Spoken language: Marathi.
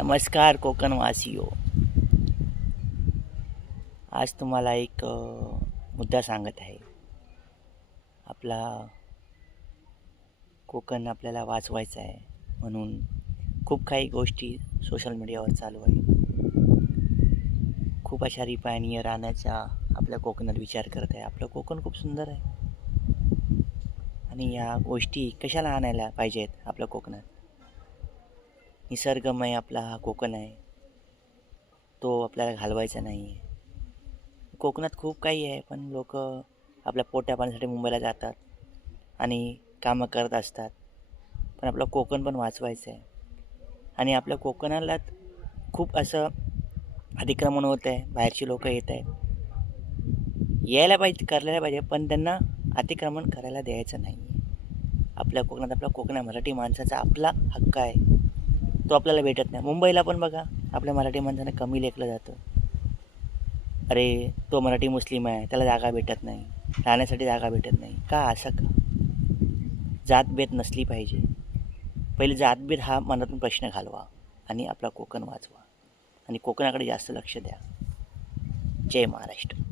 नमस्कार कोकणवासियो. आज तुम्हाला एक मुद्दा सांगत आहे. आपला कोकण आपल्याला वाचवायचा आहे म्हणून खूप काही गोष्टी सोशल मीडियावर चालू आहे. खूप अशा रिपायनीय राहण्याचा आपल्या कोकणात विचार करत आहे. आपलं कोकण खूप सुंदर आहे आणि या गोष्टी कशाला आणायला पाहिजेत आपल्या कोकणात. निसर्गमय आपला हा कोकण आहे, तो आपल्याला घालवायचा नाही आहे. कोकणात खूप काही आहे, पण लोक आपल्या पोट्या पाण्यासाठी मुंबईला जातात आणि कामं करत असतात. पण आपलं कोकण पण वाचवायचं आहे आणि आपल्या कोकणाला खूप असं अतिक्रमण होत आहे. बाहेरची लोक येत आहेत, यायला पाहिजे, करायला पाहिजे, पण त्यांना अतिक्रमण करायला द्यायचं नाही आहे. आपल्या कोकणात आपला कोकणा मराठी माणसाचा आपला हक्क आहे, तो आपल्याला भेटत नाही. मुंबईला पण बघा, आपल्या मराठी माणसांना कमी लेखलं जातं. अरे तो मराठी मुस्लिम आहे, त्याला जागा भेटत नाही, राहण्यासाठी जागा भेटत नाही. का असं का? जातभेद नसली पाहिजे. पहिले जातभेद हा मनातून प्रश्न घालवा आणि आपला कोकण वाचवा आणि कोकणाकडे जास्त लक्ष द्या. जय महाराष्ट्र.